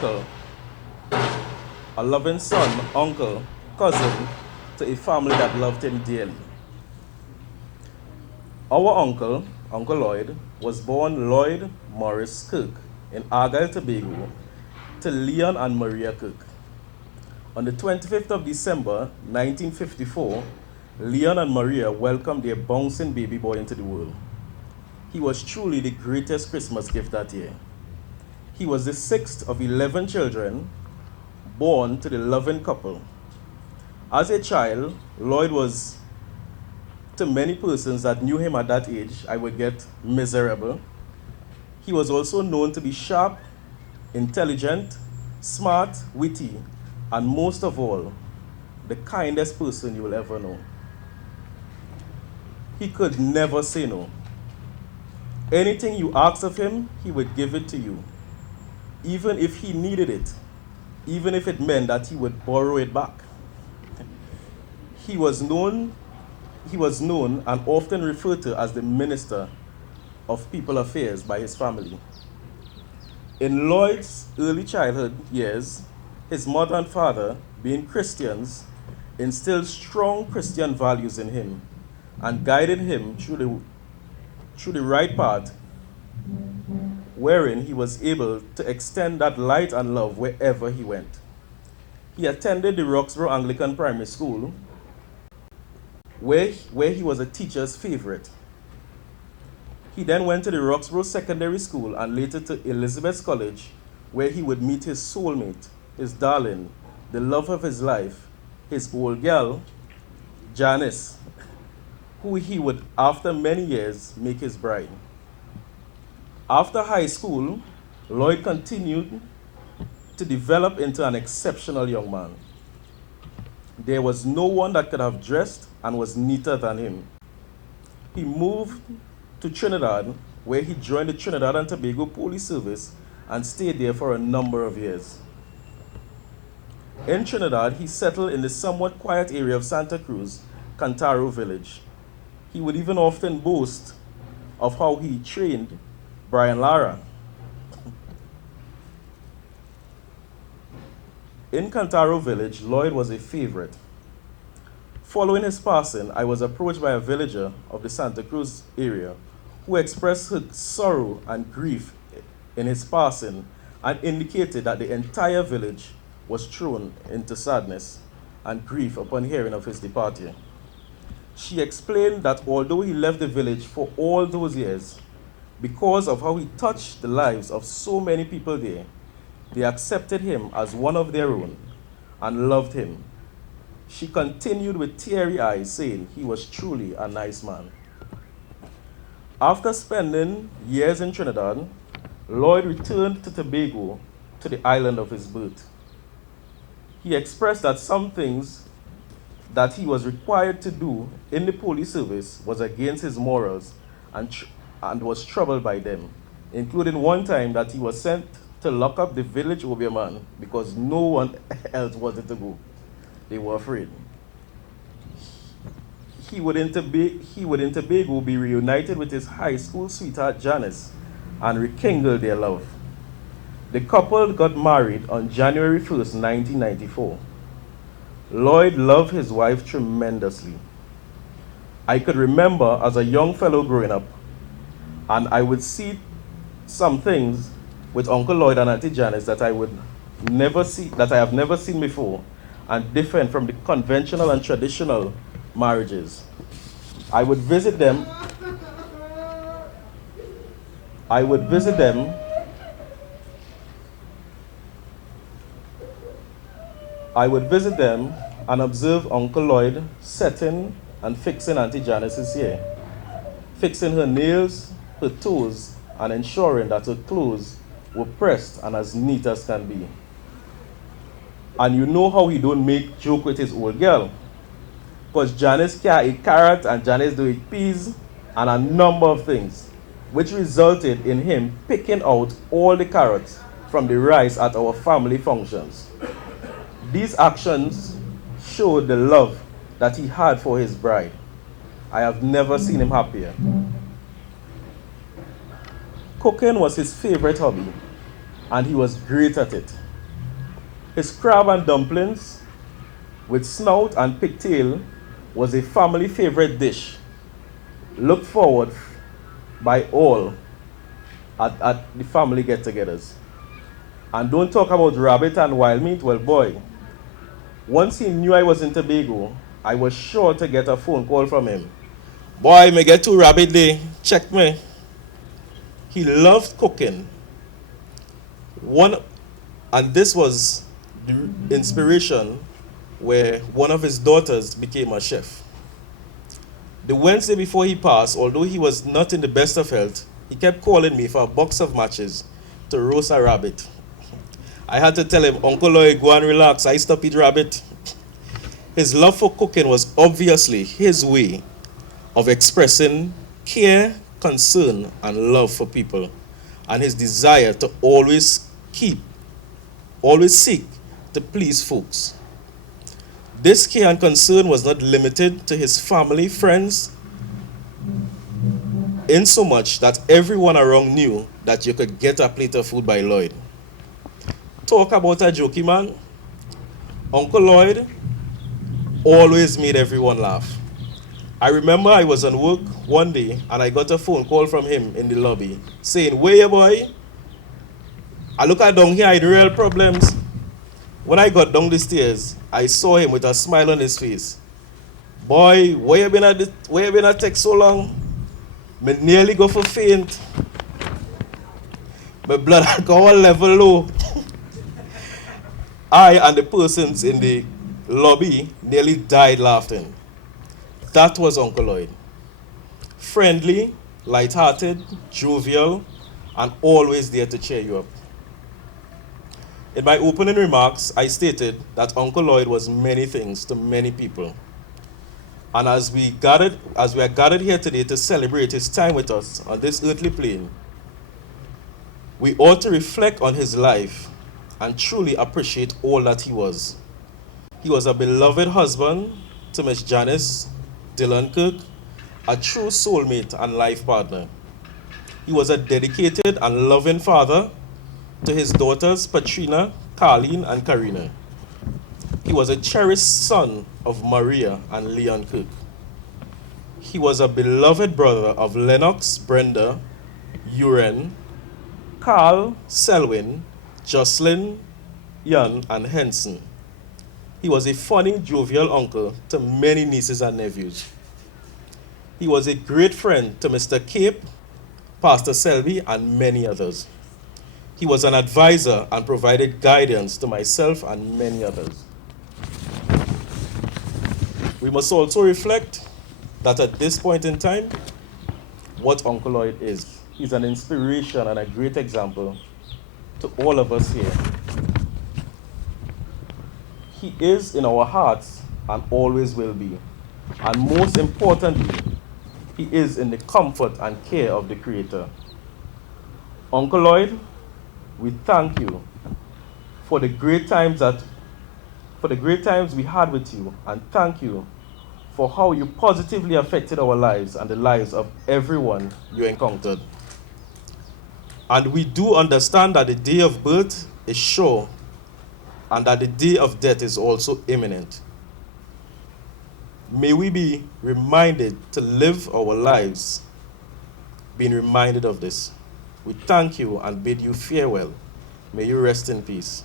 uncle, a loving son, uncle, cousin to a family that loved him dearly. Our uncle, Uncle Lloyd, was born Lloyd Morris Kirk in Argyll, Tobago, to Leon and Maria Kirk. On the 25th of December 1954, Leon and Maria welcomed their bouncing baby boy into the world. He was truly the greatest Christmas gift that year. He was the sixth of 11 children born to the loving couple. As a child, Lloyd was, to many persons that knew him at that age, I would get miserable. He was also known to be sharp, intelligent, smart, witty, and most of all, the kindest person you will ever know. He could never say no. Anything you asked of him, he would give it to you, even if he needed it, even if it meant that he would borrow it back. He was known and often referred to as the Minister of People Affairs by his family. In Lloyd's early childhood years, his mother and father, being Christians, instilled strong Christian values in him and guided him through the right path, wherein he was able to extend that light and love wherever he went. He attended the Roxborough Anglican Primary School, where he was a teacher's favorite. He then went to the Roxborough Secondary School and later to Elizabeth's College, where he would meet his soulmate, his darling, the love of his life, his old gal, Janice, who he would, after many years, make his bride. After high school, Lloyd continued to develop into an exceptional young man. There was no one that could have dressed and was neater than him. He moved to Trinidad, where he joined the Trinidad and Tobago Police Service and stayed there for a number of years. In Trinidad, he settled in the somewhat quiet area of Santa Cruz, Cantaro Village. He would even often boast of how he trained Brian Lara. In Cantaro Village, Lloyd was a favorite. Following his passing, I was approached by a villager of the Santa Cruz area who expressed her sorrow and grief in his passing and indicated that the entire village was thrown into sadness and grief upon hearing of his departure. She explained that although he left the village for all those years, because of how he touched the lives of so many people there, they accepted him as one of their own and loved him. She continued with teary eyes, saying he was truly a nice man. After spending years in Trinidad, Lloyd returned to Tobago, to the island of his birth. He expressed that some things that he was required to do in the police service was against his morals and was troubled by them, including one time that he was sent to lock up the village overman because no one else wanted to go. They were afraid. He would in Tobago be reunited with his high school sweetheart Janice and rekindle their love. The couple got married on January 1st, 1994. Lloyd loved his wife tremendously. I could remember as a young fellow growing up, and I would see some things with Uncle Lloyd and Auntie Janice that I have never seen before, and different from the conventional and traditional marriages. I would visit them and observe Uncle Lloyd setting and fixing Auntie Janice's hair, fixing her nails, her toes, and ensuring that her clothes were pressed and as neat as can be. And you know how he don't make joke with his old girl, because Janice can't eat carrot and Janice do eat peas and a number of things, which resulted in him picking out all the carrots from the rice at our family functions. These actions showed the love that he had for his bride. I have never seen him happier. Cooking was his favorite hobby, and he was great at it. His crab and dumplings with snout and pigtail was a family favorite dish, looked forward by all at the family get-togethers. And don't talk about rabbit and wild meat, well boy, once he knew I was in Tobago, I was sure to get a phone call from him. Boy, me get to rabbit day, check me. He loved cooking. One, and this was the inspiration where one of his daughters became a chef. The Wednesday before he passed, although he was not in the best of health, he kept calling me for a box of matches to roast a rabbit. I had to tell him, Uncle Lloyd, go and relax, I stop eat rabbit. His love for cooking was obviously his way of expressing care, concern, and love for people, and his desire to always seek to please folks. This care and concern was not limited to his family, friends, in so much that everyone around knew that you could get a plate of food by Lloyd. Talk about a jokey man. Uncle Lloyd always made everyone laugh. I remember I was on work one day and I got a phone call from him in the lobby saying, "Where you boy? I look at down here, I had real problems." When I got down the stairs, I saw him with a smile on his face. "Boy, where you been at take so long? Me nearly go for faint. My blood alcohol level low." I and the persons in the lobby nearly died laughing. That was Uncle Lloyd. Friendly, light-hearted, jovial, and always there to cheer you up. In my opening remarks, I stated that Uncle Lloyd was many things to many people. And as we are gathered here today to celebrate his time with us on this earthly plane, we ought to reflect on his life and truly appreciate all that he was. He was a beloved husband to Miss Janice Dylan Kirk, a true soulmate and life partner. He was a dedicated and loving father to his daughters Patrina, Carleen, and Karina. He was a cherished son of Maria and Leon Kirk. He was a beloved brother of Lennox, Brenda, Uren, Carl, Selwyn, Jocelyn, Ian, and Henson. He was a funny, jovial uncle to many nieces and nephews. He was a great friend to Mr. Cape, Pastor Selby, and many others. He was an advisor and provided guidance to myself and many others. We must also reflect that at this point in time, what Uncle Lloyd is. He's an inspiration and a great example to all of us here. He is in our hearts and always will be. And most importantly, he is in the comfort and care of the Creator. Uncle Lloyd, we thank you for the great times we had with you, and thank you for how you positively affected our lives and the lives of everyone you encountered. And we do understand that the day of birth is sure and that the day of death is also imminent. May we be reminded to live our lives being reminded of this. We thank you and bid you farewell. May you rest in peace.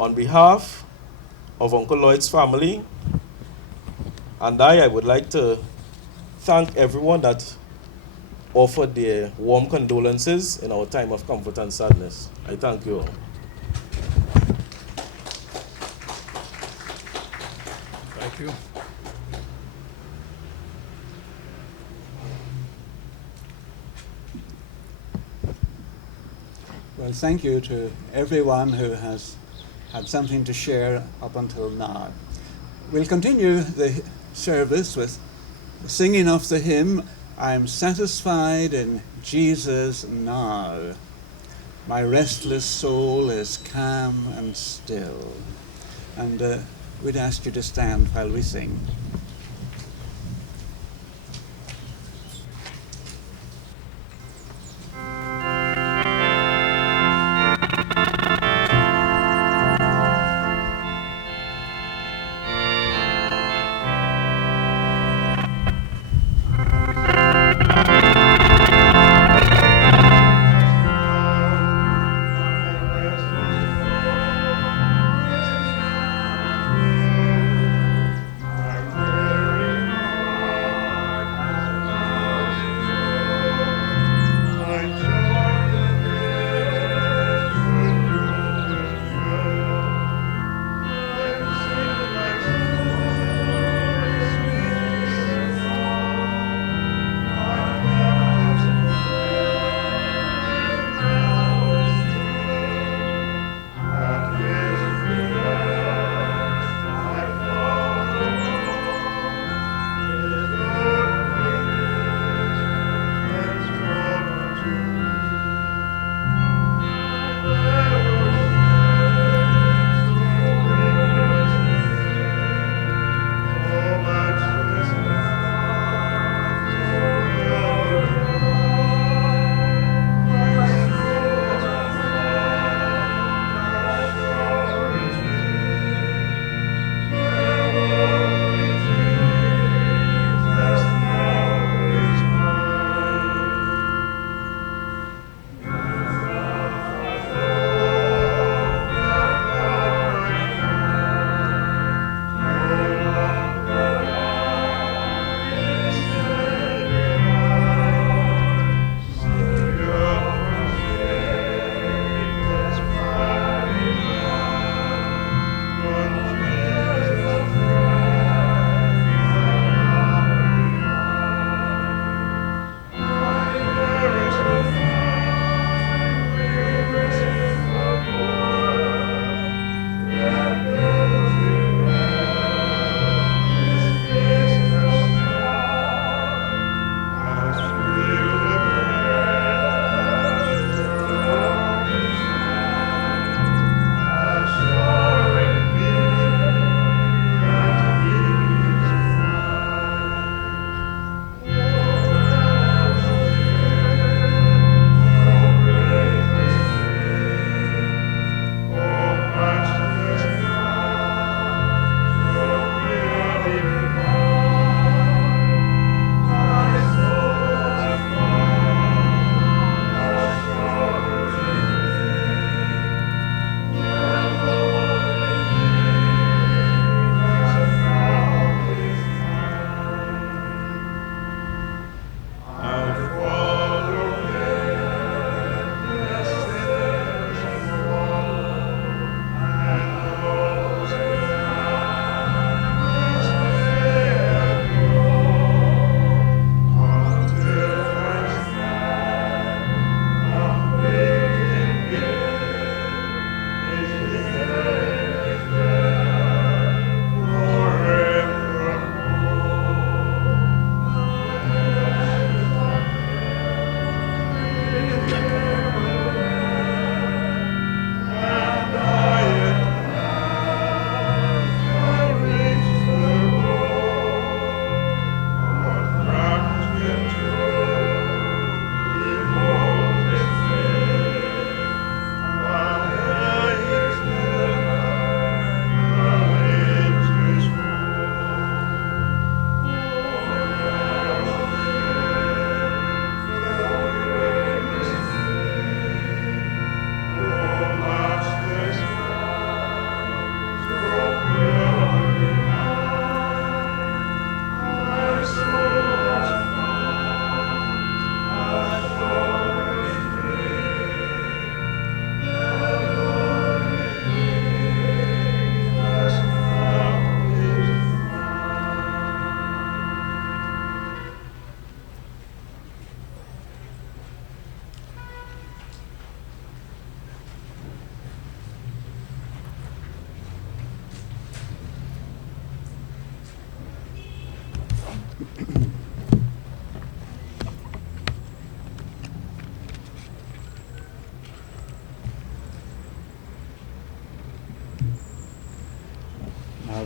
On behalf of Uncle Lloyd's family and I would like to thank everyone that offered their warm condolences in our time of comfort and sadness. I thank you all. Thank you. Well, thank you to everyone who has had something to share up until now. We'll continue the service with singing of the hymn, "I'm satisfied in Jesus now. My restless soul is calm and still." And we'd ask you to stand while we sing.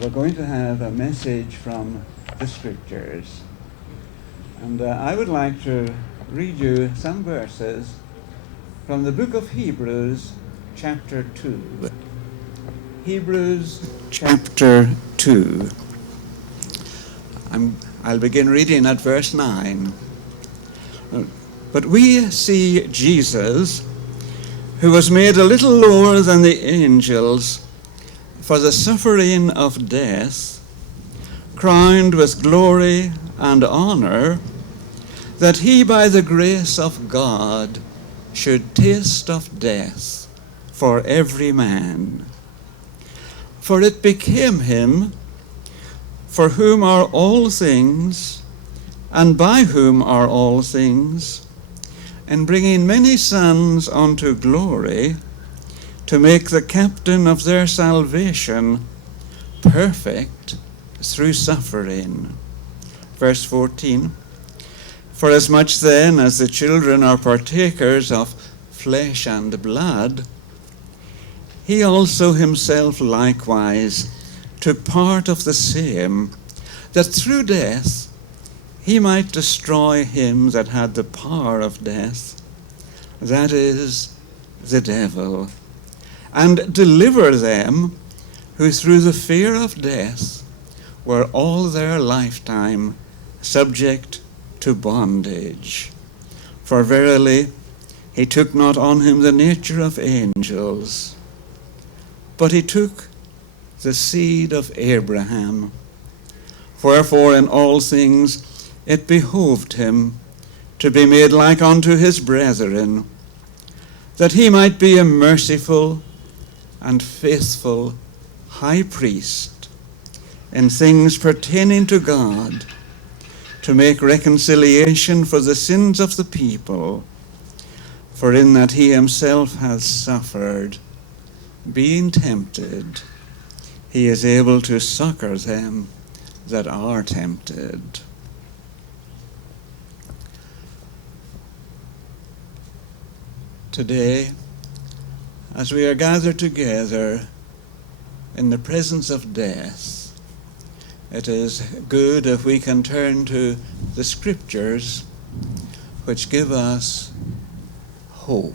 we're going to have a message from the Scriptures. And I would like to read you some verses from the book of Hebrews, chapter 2. Hebrews, chapter 2. I'll begin reading at verse 9. But we see Jesus, who was made a little lower than the angels for the suffering of death, crowned with glory and honor, that he by the grace of God should taste of death for every man. For it became him, for whom are all things, and by whom are all things, in bringing many sons unto glory, to make the captain of their salvation perfect through suffering. Verse 14, forasmuch then as the children are partakers of flesh and blood, he also himself likewise took part of the same, that through death he might destroy him that had the power of death, that is, the devil, and deliver them who through the fear of death were all their lifetime subject to bondage. For verily he took not on him the nature of angels, but he took the seed of Abraham. Wherefore in all things it behoved him to be made like unto his brethren, that he might be a merciful and faithful high priest in things pertaining to God, to make reconciliation for the sins of the people. For in that he himself hath suffered, being tempted, he is able to succor them that are tempted. Today, as we are gathered together in the presence of death, it is good if we can turn to the Scriptures, which give us hope.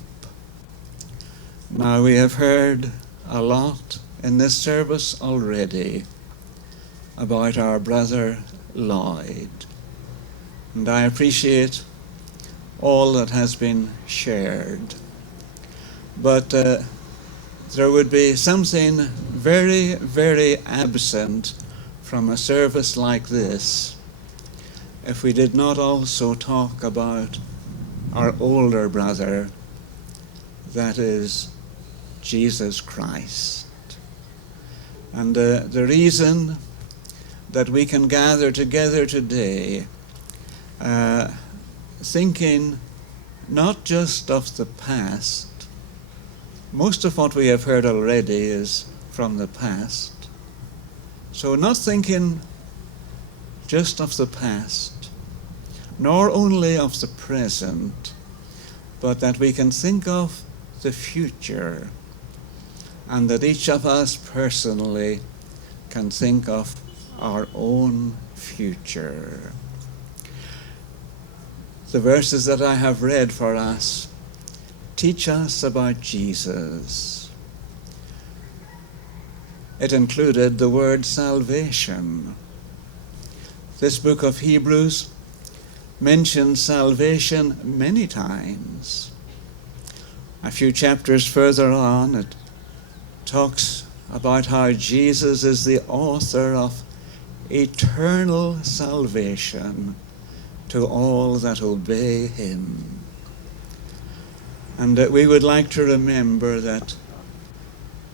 Now, we have heard a lot in this service already about our brother Lloyd, and I appreciate all that has been shared. But there would be something very, very absent from a service like this if we did not also talk about our older brother, that is Jesus Christ. And the reason that we can gather together today, thinking not just of the past. Most of what we have heard already is from the past. So not thinking just of the past, nor only of the present, but that we can think of the future, and that each of us personally can think of our own future. The verses that I have read for us teach us about Jesus. It included the word salvation. This book of Hebrews mentions salvation many times. A few chapters further on, it talks about how Jesus is the author of eternal salvation to all that obey him. And we would like to remember that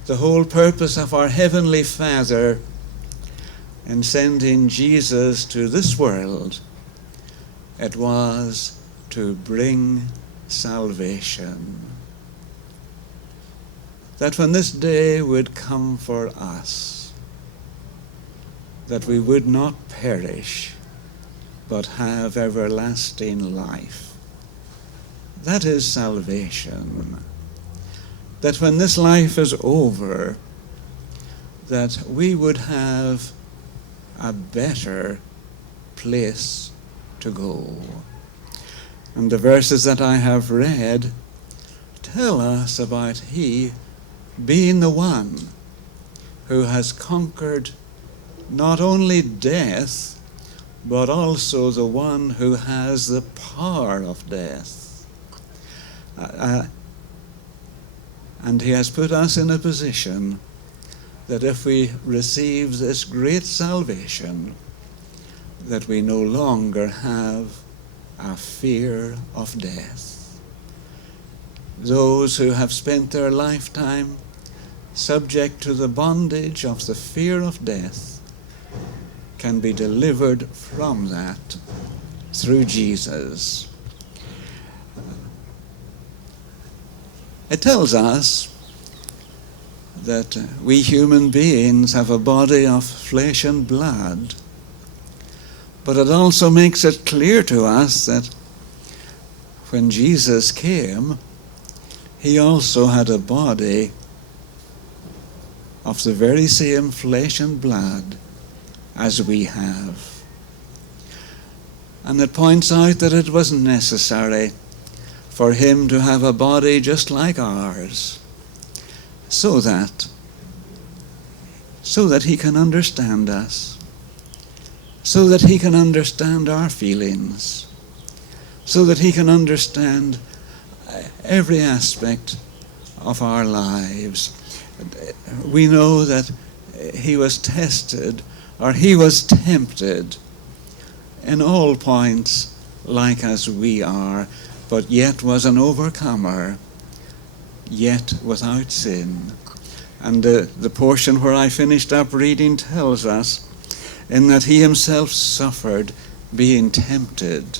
the whole purpose of our Heavenly Father in sending Jesus to this world, it was to bring salvation. That when this day would come for us, that we would not perish, but have everlasting life. That is salvation. That when this life is over, that we would have a better place to go. And the verses that I have read tell us about He being the one who has conquered not only death, but also the one who has the power of death. And He has put us in a position that if we receive this great salvation, that we no longer have a fear of death. Those who have spent their lifetime subject to the bondage of the fear of death can be delivered from that through Jesus. It tells us that we human beings have a body of flesh and blood, but it also makes it clear to us that when Jesus came, He also had a body of the very same flesh and blood as we have. And it points out that it was necessary for Him to have a body just like ours, so that He can understand us, so that He can understand our feelings, so that He can understand every aspect of our lives. We know that He was tested, or He was tempted in all points like as we are, but yet was an overcomer, yet without sin. And the portion where I finished up reading tells us, in that He Himself suffered being tempted,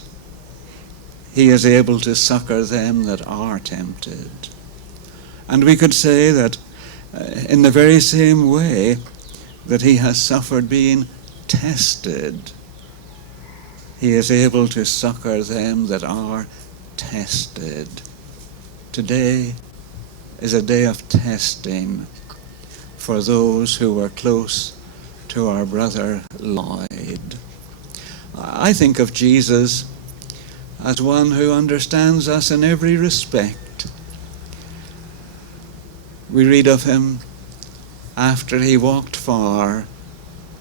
He is able to succor them that are tempted. And we could say that in the very same way that He has suffered being tested, He is able to succor them that are tested. Today is a day of testing for those who were close to our brother Lloyd. I think of Jesus as one who understands us in every respect. We read of Him after He walked far,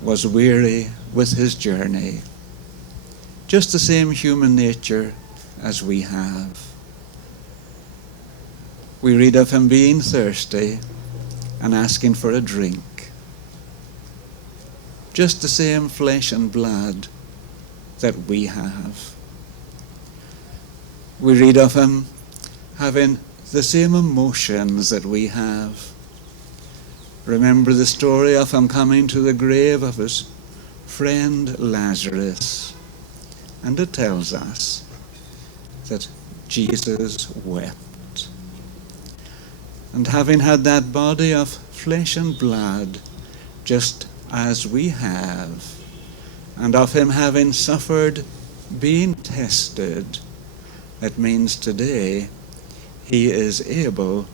was weary with His journey. Just the same human nature as we have. We read of Him being thirsty and asking for a drink. Just the same flesh and blood that we have. We read of Him having the same emotions that we have. Remember the story of Him coming to the grave of His friend Lazarus. And it tells us that Jesus wept. And having had that body of flesh and blood, just as we have, and of Him having suffered being tested, it means today He is able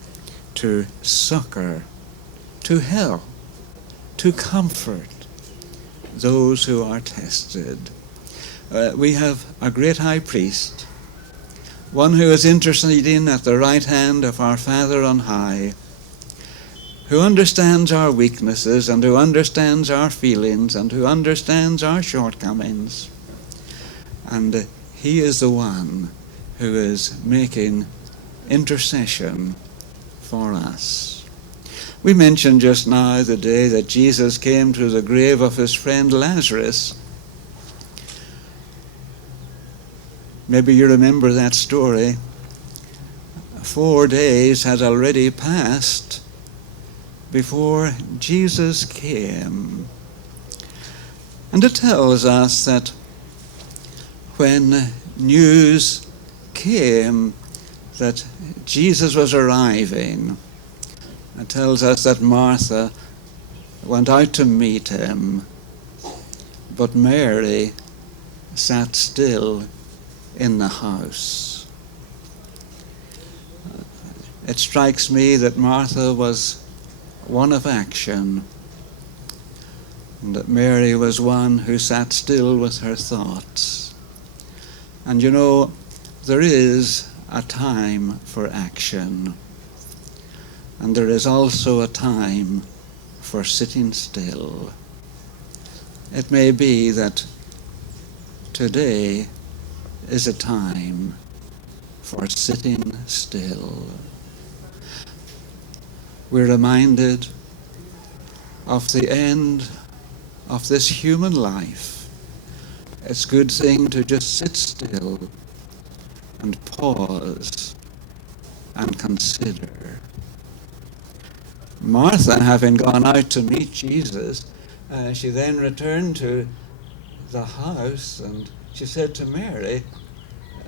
to succor, to help, to comfort those who are tested. We have a great high priest, one who is interceding at the right hand of our Father on high, who understands our weaknesses and who understands our feelings and who understands our shortcomings. And He is the one who is making intercession for us. We mentioned just now the day that Jesus came to the grave of His friend Lazarus. Maybe you remember that story. 4 days had already passed before Jesus came. And it tells us that when news came that Jesus was arriving, it tells us that Martha went out to meet Him, but Mary sat still in the house. It strikes me that Martha was one of action, and that Mary was one who sat still with her thoughts. And you know, there is a time for action, and there is also a time for sitting still. It may be that today is a time for sitting still. We're reminded of the end of this human life. It's a good thing to just sit still and pause and consider. Martha, having gone out to meet Jesus, she then returned to the house, and she said to Mary,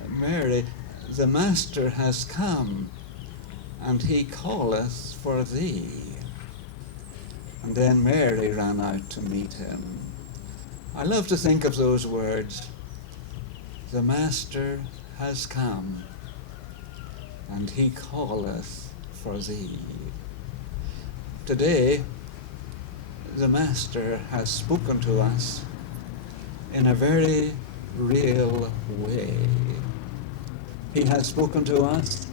Mary, the Master has come, and he calleth for thee. And then Mary ran out to meet him. I love to think of those words, the Master has come, and he calleth for thee. Today, the Master has spoken to us in a very real way. He has spoken to us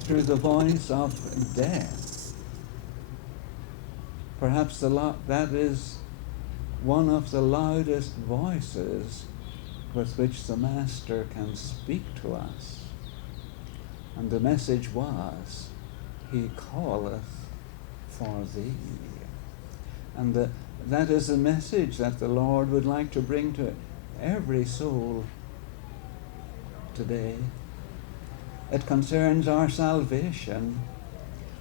through the voice of death. Perhaps that is one of the loudest voices with which the Master can speak to us. And the message was, he calleth for thee. And that is a message that the Lord would like to bring to every soul today. It concerns our salvation.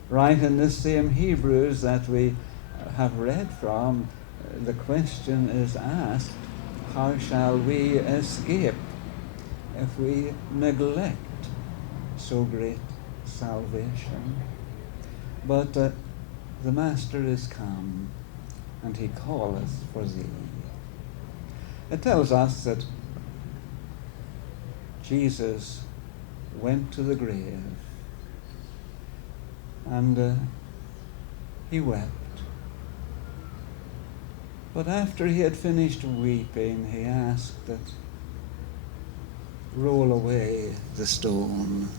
Right in this same Hebrews that we have read from, the question is asked, how shall we escape if we neglect so great salvation? But the Master is come, and he calleth for thee. It tells us that Jesus went to the grave, and he wept. But after he had finished weeping, he asked that, roll away the stone.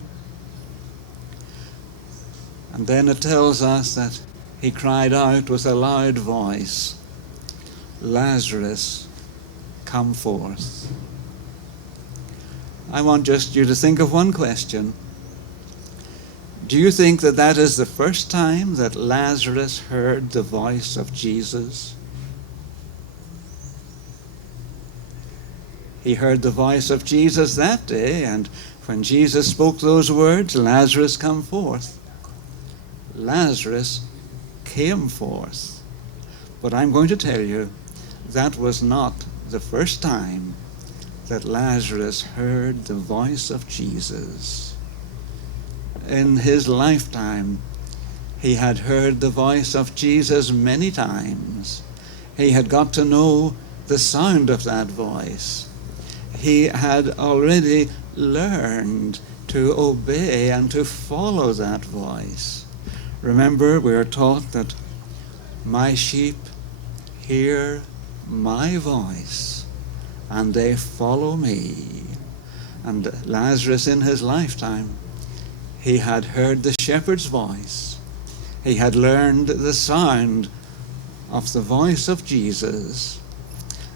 And then it tells us that he cried out with a loud voice, Lazarus, come forth. I want just you to think of one question. Do you think that that is the first time that Lazarus heard the voice of Jesus? He heard the voice of Jesus that day, and when Jesus spoke those words, Lazarus, come forth, Lazarus came forth. But I'm going to tell you, that was not the first time that Lazarus heard the voice of Jesus. In his lifetime, he had heard the voice of Jesus many times. He had got to know the sound of that voice. He had already learned to obey and to follow that voice. Remember, we are taught that my sheep hear my voice, and they follow me. And Lazarus, in his lifetime, he had heard the shepherd's voice. He had learned the sound of the voice of Jesus.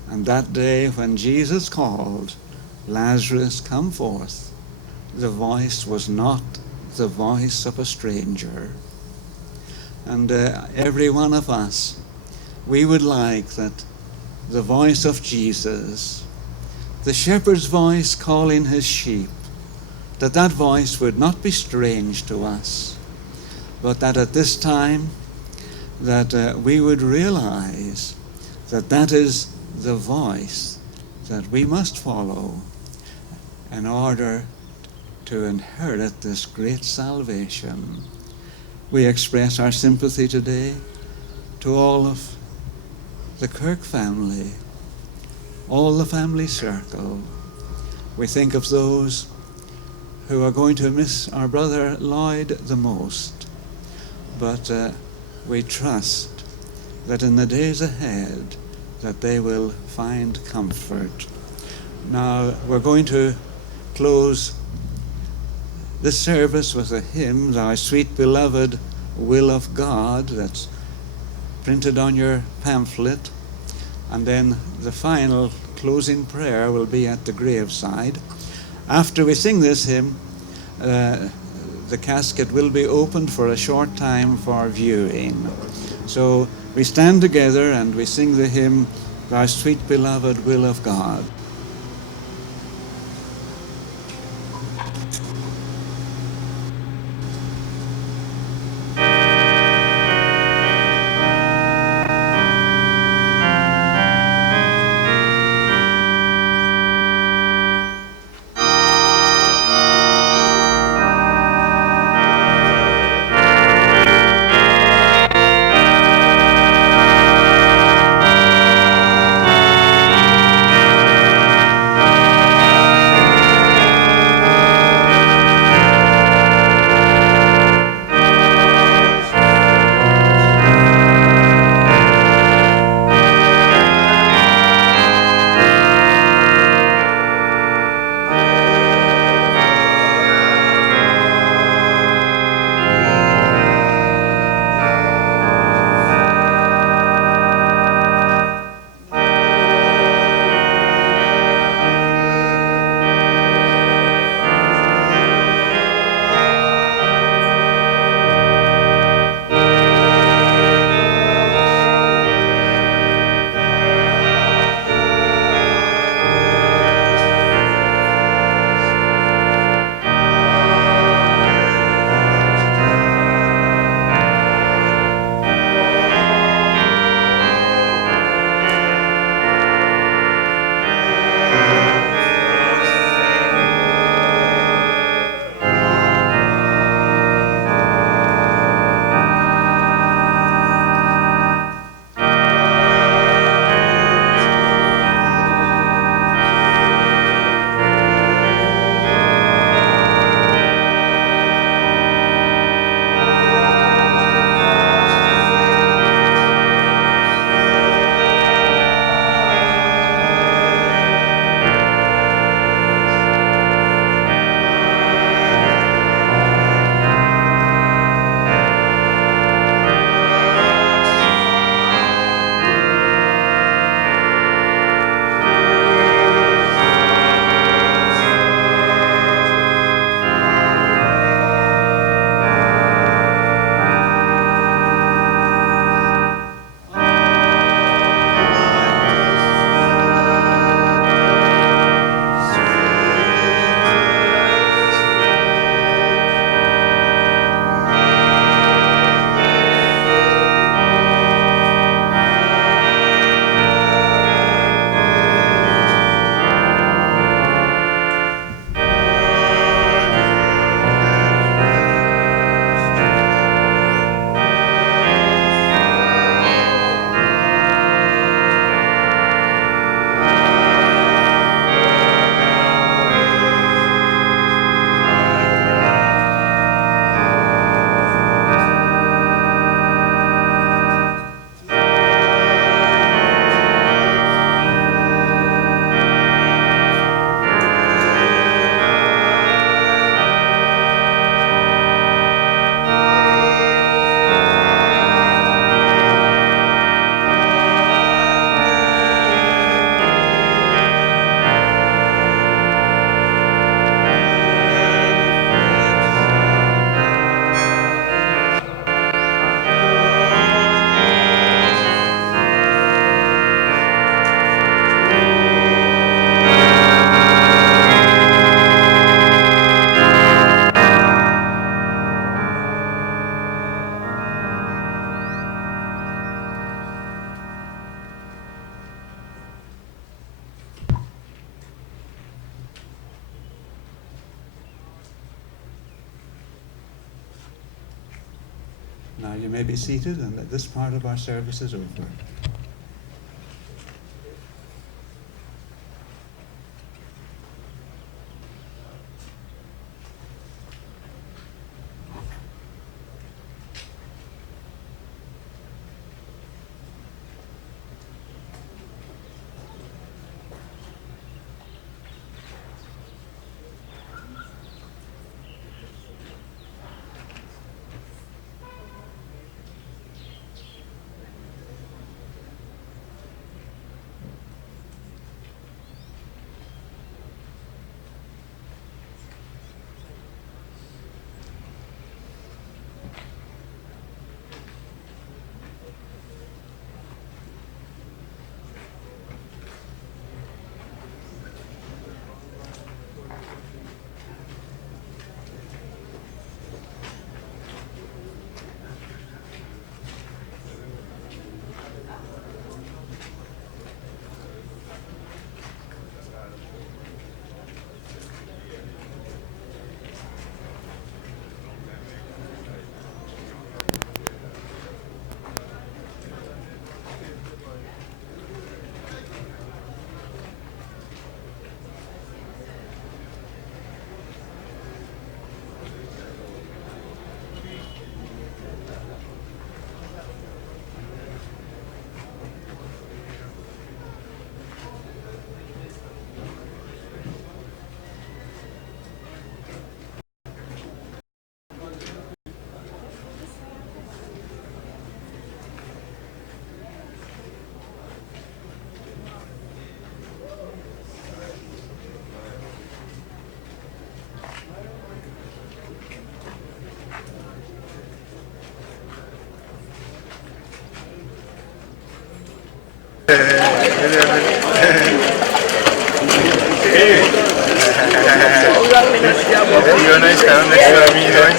And that day when Jesus called, Lazarus, come forth, the voice was not the voice of a stranger. And every one of us, we would like that the voice of Jesus, the shepherd's voice calling his sheep, that voice would not be strange to us, but that at this time that we would realize that that is the voice that we must follow in order to inherit this great salvation. We express our sympathy today to all of the Kirk family, all the family circle. We think of those who are going to miss our brother Lloyd the most, but we trust that in the days ahead that they will find comfort. Now, we're going to close this service with a hymn, Thy Sweet Beloved Will of God, that's printed on your pamphlet. And then the final closing prayer will be at the graveside. After we sing this hymn, the casket will be opened for a short time for viewing. So we stand together and we sing the hymn, Thy Sweet Beloved Will of God. Now you may be seated, and this part of our service is over. You're nice time next time, you know.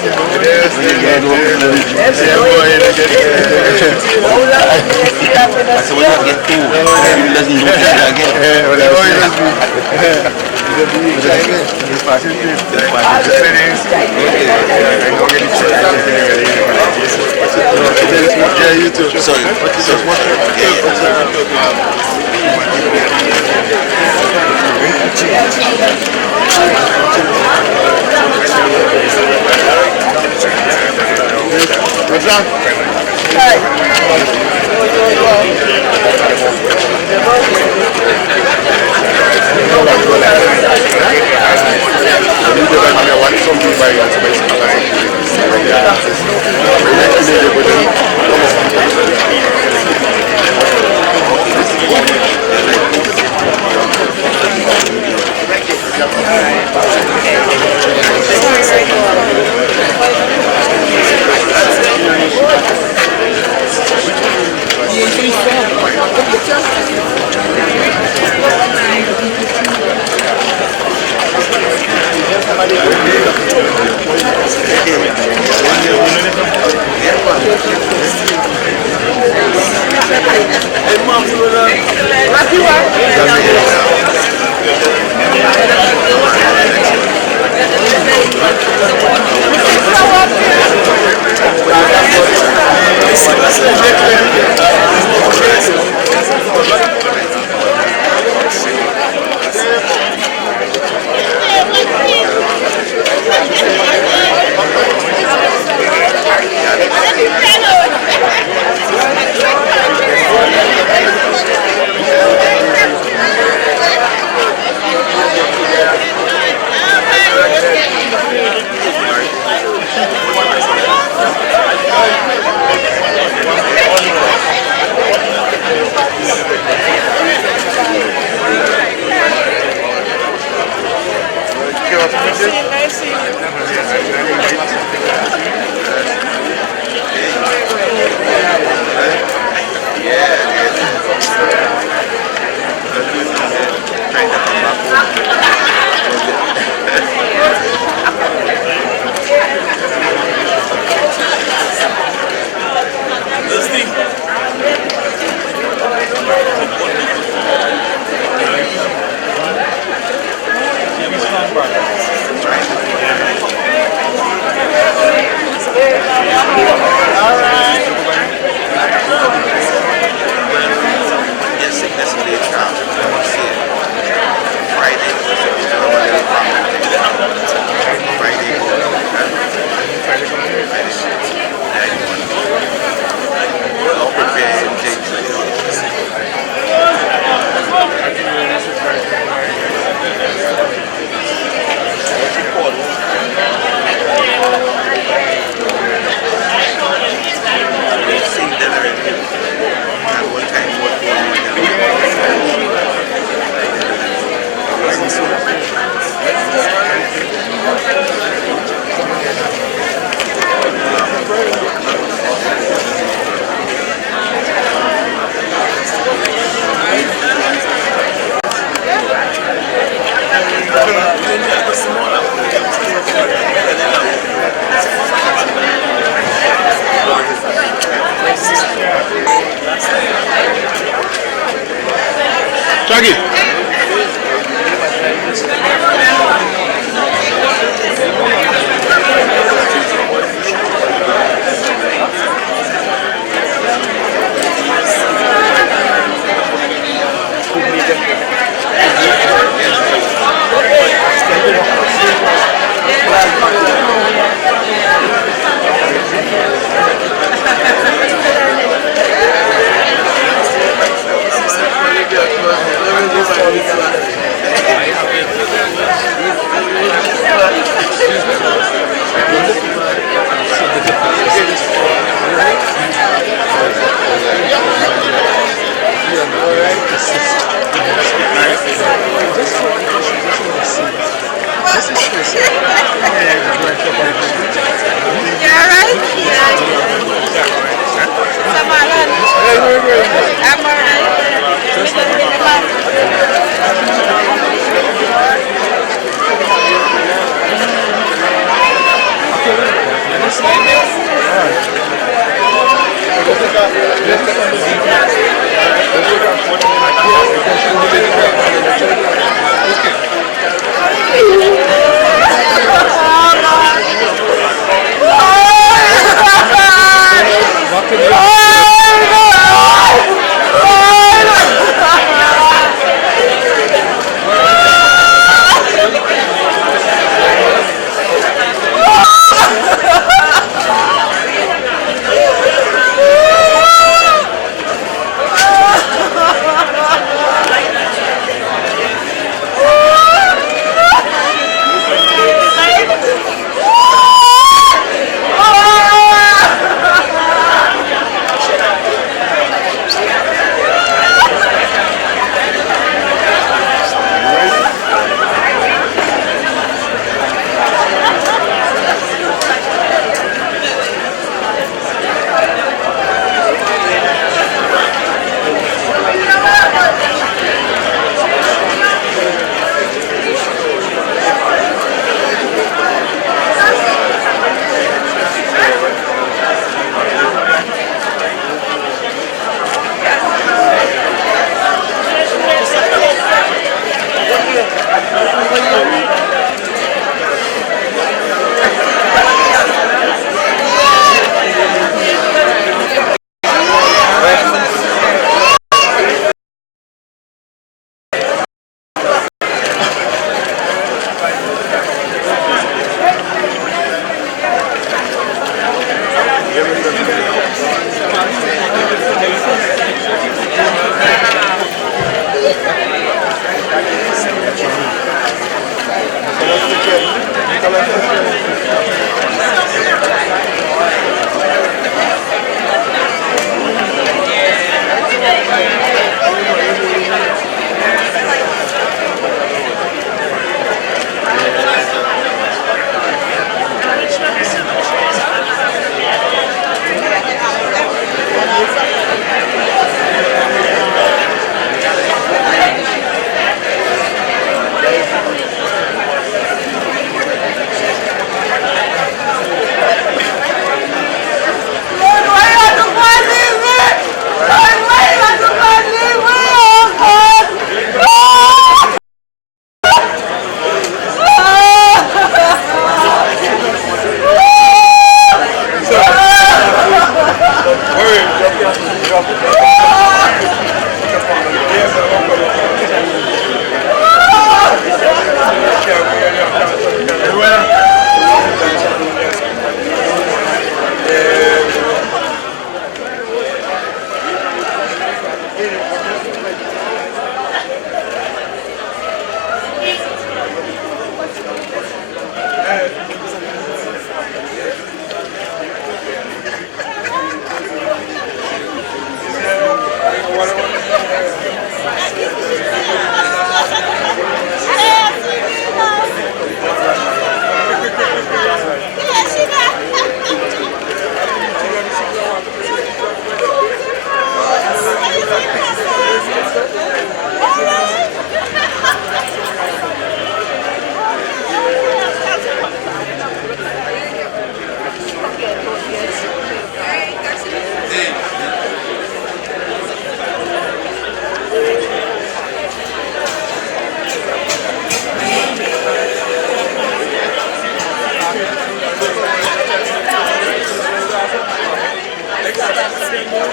So we don't get two. He doesn't do that again. Yeah, you too. Sorry. What's that?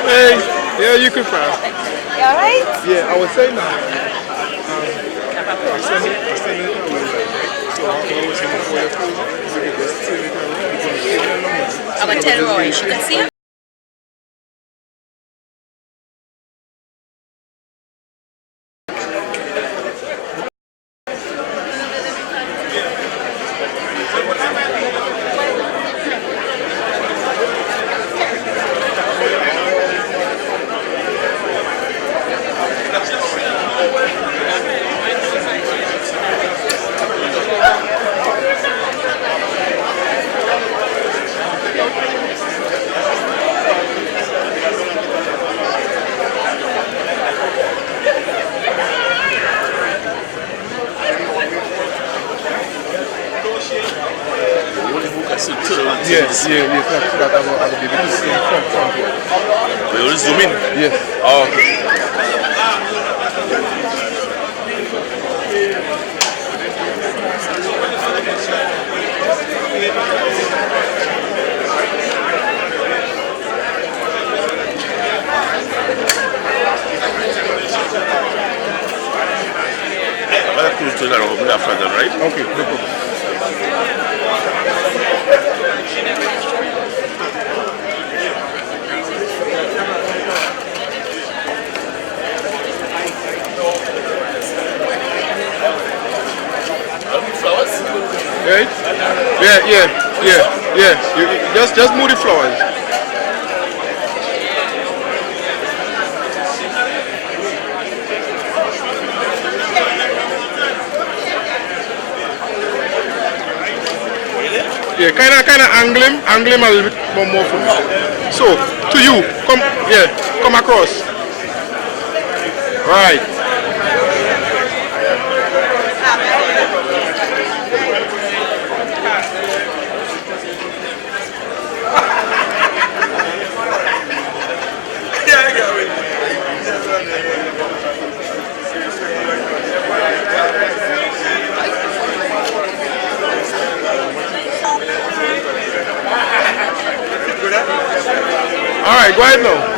Hey, yeah, you can file. You alright? Yeah, I would say no. I send it away. So I'll always send it for your food. So you just sit it. I'm gonna tell Roy, she can see him. Yeah, yes, that I will be able to see from here. We will zoom in. Yes. Oh, I'm going to cruise to that further, right? Okay, no problem. Right? Yeah. Just move the flowers. Yeah, kind of angle him a little bit more for me. So, to you, come across. Right. All right, go ahead now.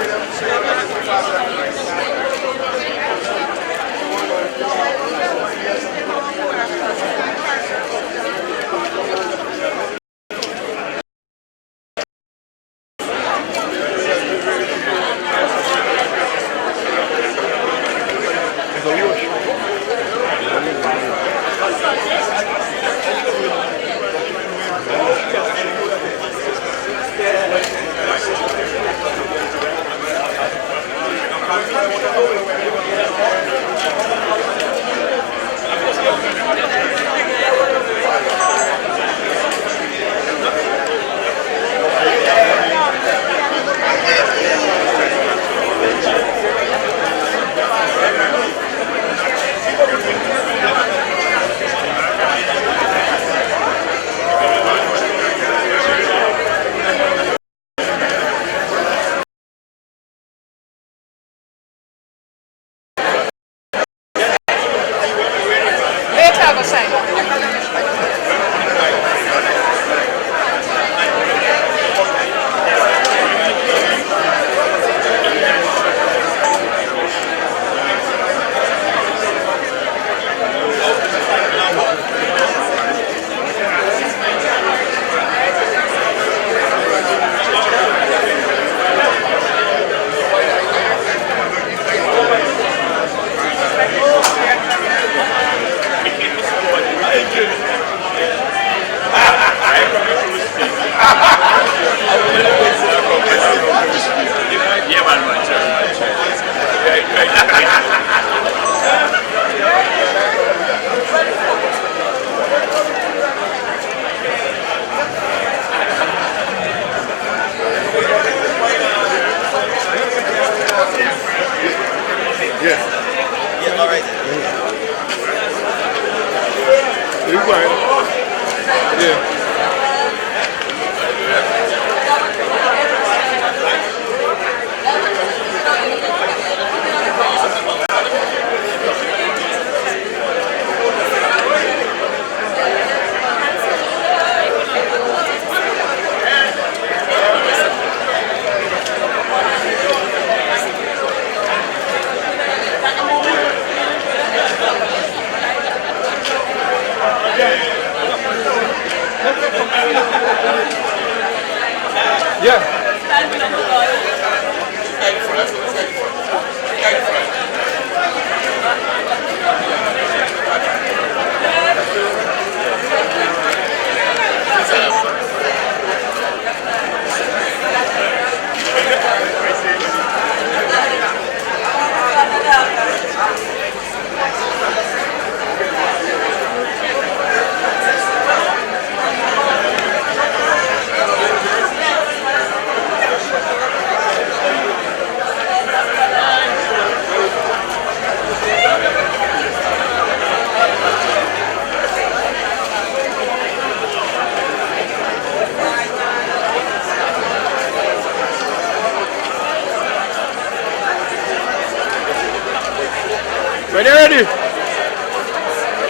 Ready, ready.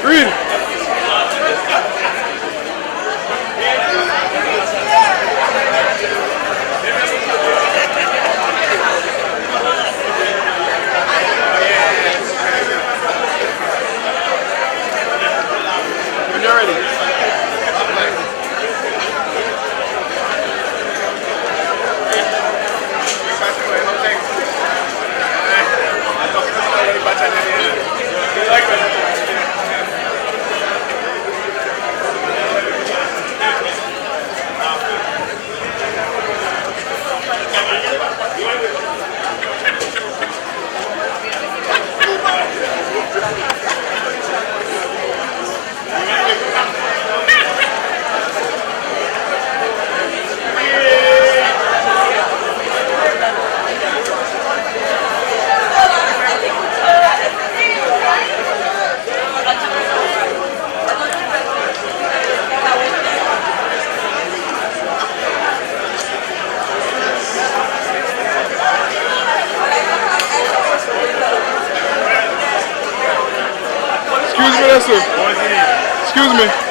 Read. When you're ready. Excuse me, that's it. Excuse me.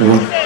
Mm.